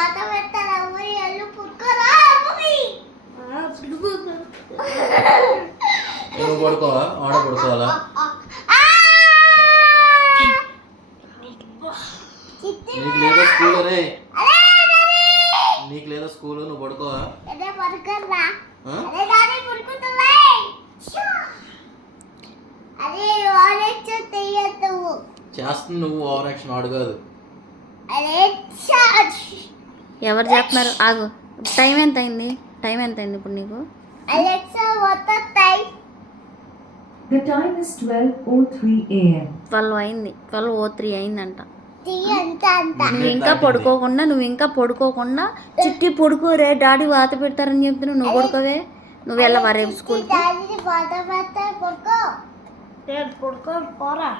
వాత పెట్టాలి అమ్మ ఎల్లు పుట్టుకోరా నువ్వు పడుకోవా ఆడ పడుకోవాలా నీకు లేదా స్కూల్ రే నీకు లేదా స్కూల్ నువ్వు పడుకోవా చేస్తుంది నువ్వు ఓవర్ యాక్షన్ ఆడు కాదు ఎవరు చెప్తున్నారు ఆగు టైం ఎంత అయింది ఇప్పుడు నీకు The time is 12:03 a.m. 12 అయింది 12:03 అయిందంట నువ్వు ఇంకా పడుకోకుండా చిట్టి పడుకోరే డాడీ వాత పెడతారని చెప్తున్నావు నువ్వు పడుకోవే నువ్వు వెళ్ళవా రేపు స్కూల్కి పోరా